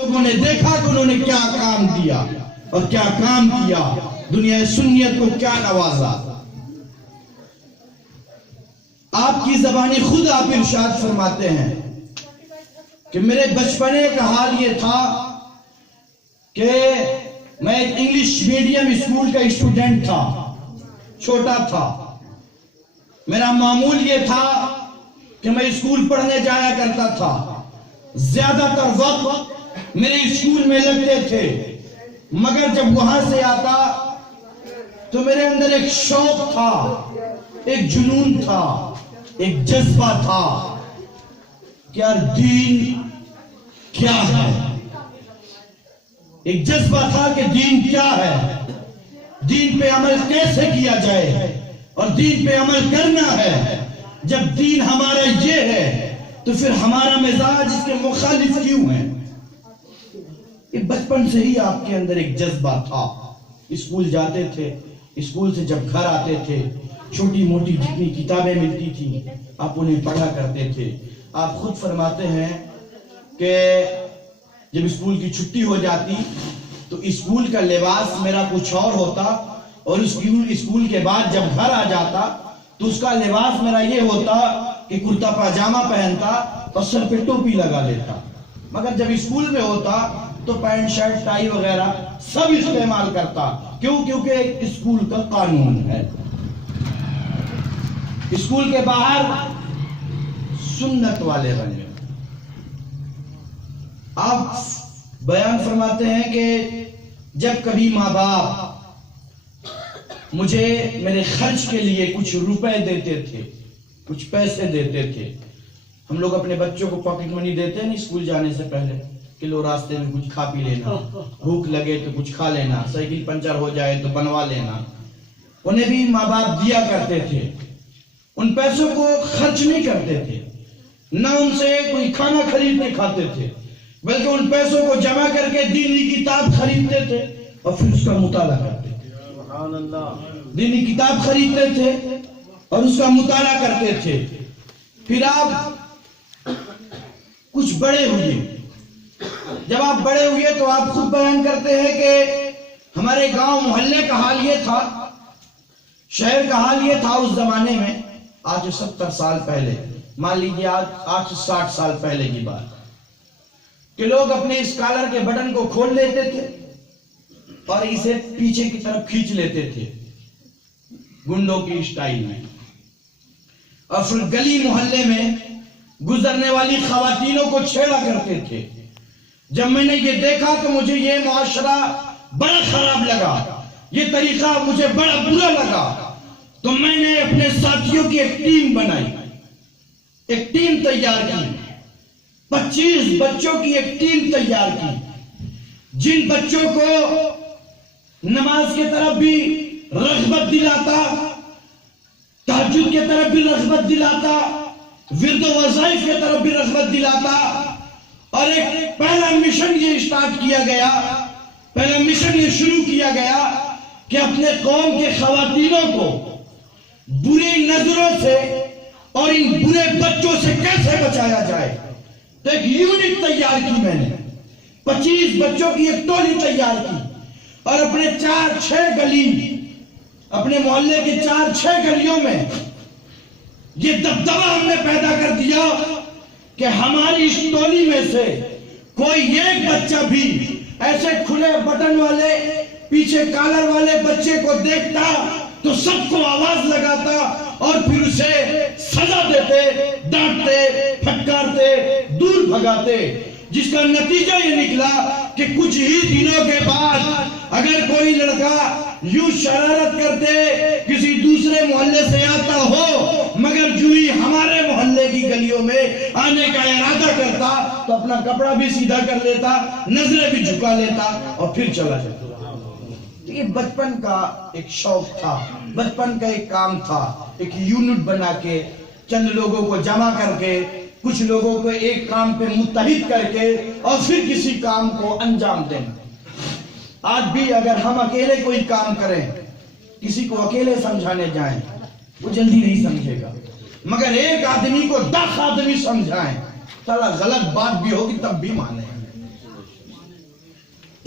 لوگوں نے دیکھا کہ انہوں نے کیا کام دیا اور کیا کام کیا، دنیا سنیت کو کیا نوازا۔ آپ کی زبانی خود آپ ارشاد فرماتے ہیں کہ میرے بچپنے کا حال یہ تھا کہ میں ایک انگلش میڈیم اسکول کا اسٹوڈنٹ تھا، چھوٹا تھا۔ میرا معمول یہ تھا کہ میں اسکول پڑھنے جایا کرتا تھا، زیادہ تر وقت میرے اسکول میں لگتے تھے، مگر جب وہاں سے آتا تو میرے اندر ایک شوق تھا، ایک جنون تھا، ایک جذبہ تھا کہ یار دین کیا ہے، ایک جذبہ تھا کہ دین کیا ہے، دین پہ عمل کیسے کیا جائے اور دین پہ عمل کرنا ہے۔ جب دین ہمارا یہ ہے تو پھر ہمارا مزاج اس کے مخالف کیوں ہے؟ یہ بچپن سے ہی آپ کے اندر ایک جذبہ تھا۔ اسکول جاتے تھے، اسکول سے جب گھر آتے تھے، چھوٹی موٹی جتنی کتابیں ملتی تھیں آپ انہیں پڑھا کرتے تھے۔ آپ خود فرماتے ہیں کہ جب اسکول کی چھٹی ہو جاتی تو اسکول کا لباس میرا کچھ اور ہوتا، اور اسکول کے بعد جب گھر آ جاتا تو اس کا لباس میرا یہ ہوتا کہ کرتا پاجامہ پہنتا اور سر پہ ٹوپی لگا لیتا، مگر جب اسکول میں ہوتا تو پینٹ شرٹ ٹائی وغیرہ سب استعمال کرتا۔ کیوں؟ کیونکہ ایک اسکول کا قانون ہے۔ اسکول کے باہر سنت والے بنے۔ آپ بیان فرماتے ہیں کہ جب کبھی ماں باپ مجھے میرے خرچ کے لیے کچھ روپے دیتے تھے، کچھ پیسے دیتے تھے، ہم لوگ اپنے بچوں کو پاکٹ منی دیتے ہیں اسکول جانے سے پہلے کہ لو راستے میں کچھ کھا پی لینا، بھوک لگے تو کچھ کھا لینا، سائیکل پنچر ہو جائے تو بنوا لینا۔ انہیں بھی ماں باپ دیا کرتے تھے، ان پیسوں کو خرچ نہیں کرتے تھے، نہ ان سے کوئی کھانا خرید کے کھاتے تھے، بلکہ ان پیسوں کو جمع کر کے دینی کتاب خریدتے تھے اور پھر اس کا مطالعہ کرتے تھے۔ دینی کتاب خریدتے تھے اور اس کا مطالعہ کرتے تھے۔ پھر آپ کچھ بڑے ہوئے، جب آپ بڑے ہوئے تو آپ خود بیان کرتے ہیں کہ ہمارے گاؤں محلے کا حال یہ تھا، شہر کا حال یہ تھا اس زمانے میں، آج 70 سال پہلے، مان لیجیے آج 60 سال پہلے کی بات، کہ لوگ اپنے اس کالر کے بٹن کو کھول لیتے تھے اور اسے پیچھے کی طرف کھینچ لیتے تھے گنڈوں کی اسٹائل میں، اور پھر گلی محلے میں گزرنے والی خواتینوں کو چھیڑا کرتے تھے۔ جب میں نے یہ دیکھا تو مجھے یہ معاشرہ بڑا خراب لگا، یہ طریقہ مجھے بڑا برا لگا، تو میں نے اپنے ساتھیوں کی ایک ٹیم بنائی، ایک ٹیم تیار کی، 25 بچوں کی ایک ٹیم تیار کی، جن بچوں کو نماز کی طرف بھی رغبت دلاتا، تہجد کی طرف بھی رغبت دلاتا، ورد و وظائف کی طرف بھی رغبت دلاتا، اور ایک پہلا مشن یہ اسٹارٹ کیا گیا، پہلا مشن یہ شروع کیا گیا کہ اپنے قوم کے خواتینوں کو بری نظروں سے اور ان برے بچوں سے کیسے بچایا جائے۔ تو ایک یونٹ تیار کی میں نے، 25 بچوں کی ایک ٹولی تیار کی، اور اپنے 4-6 گلی، اپنے محلے کے 4-6 گلیوں میں یہ دبدبہ ہم نے پیدا کر دیا کہ ہماری اس ٹولی میں سے کوئی ایک بچہ بھی ایسے کھلے بٹن والے پیچھے کالر والے بچے کو دیکھتا تو سب کو آواز لگاتا اور پھر اسے سزا دیتے، ڈانٹتے، پھٹکارتے، دور بھگاتے، جس کا نتیجہ یہ نکلا کہ کچھ ہی دنوں کے بعد اگر کوئی لڑکا یوں شرارت کرتے کسی دوسرے محلے سے آتا ہو، مگر جو ہی ہمارے محلے کی گلیوں میں آنے کا ارادہ کرتا تو اپنا کپڑا بھی سیدھا کر لیتا، نظریں بھی جھکا لیتا اور پھر چلا جاتا۔ یہ بچپن کا ایک شوق تھا، بچپن کا ایک کام تھا، ایک یونٹ بنا کے چند لوگوں کو جمع کر کے، کچھ لوگوں کو ایک کام پہ متحد کر کے اور پھر کسی کام کو انجام دینا۔ آج بھی اگر ہم اکیلے کوئی کام کریں، کسی کو اکیلے سمجھانے جائیں، وہ جلدی نہیں سمجھے گا، مگر ایک آدمی کو 10 آدمی سمجھائیں، سارا غلط بات بھی ہوگی تب بھی مانے۔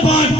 5,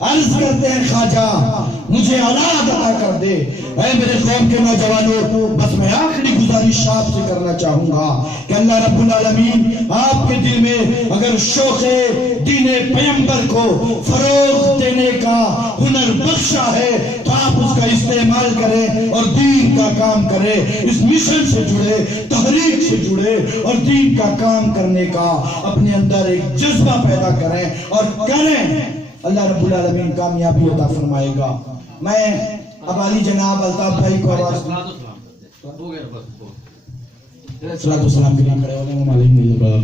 عرض کرتے ہیں خواجہ مجھے اولاد عطا کر دے۔ اے میرے قوم کے نوجوانوں، بس میں آخری گزارش آپ سے کرنا چاہوں گا کہ اللہ رب العالمین آپ کے دل میں اگر شوق دین پیغمبر کو فروغ دینے کا ہنر بخشا ہے تو آپ اس کا استعمال کریں اور دین کا کام کریں، اس مشن سے جڑے، تحریک سے جڑے اور دین کا کام کرنے کا اپنے اندر ایک جذبہ پیدا کریں اور کریں۔ اللہ رب العالمین کامیابی عطا فرمائے گا۔ میں اب علی جناب الطاف بھائی کو آواز صلاۃ و سلام کے لیے کھڑے ہونے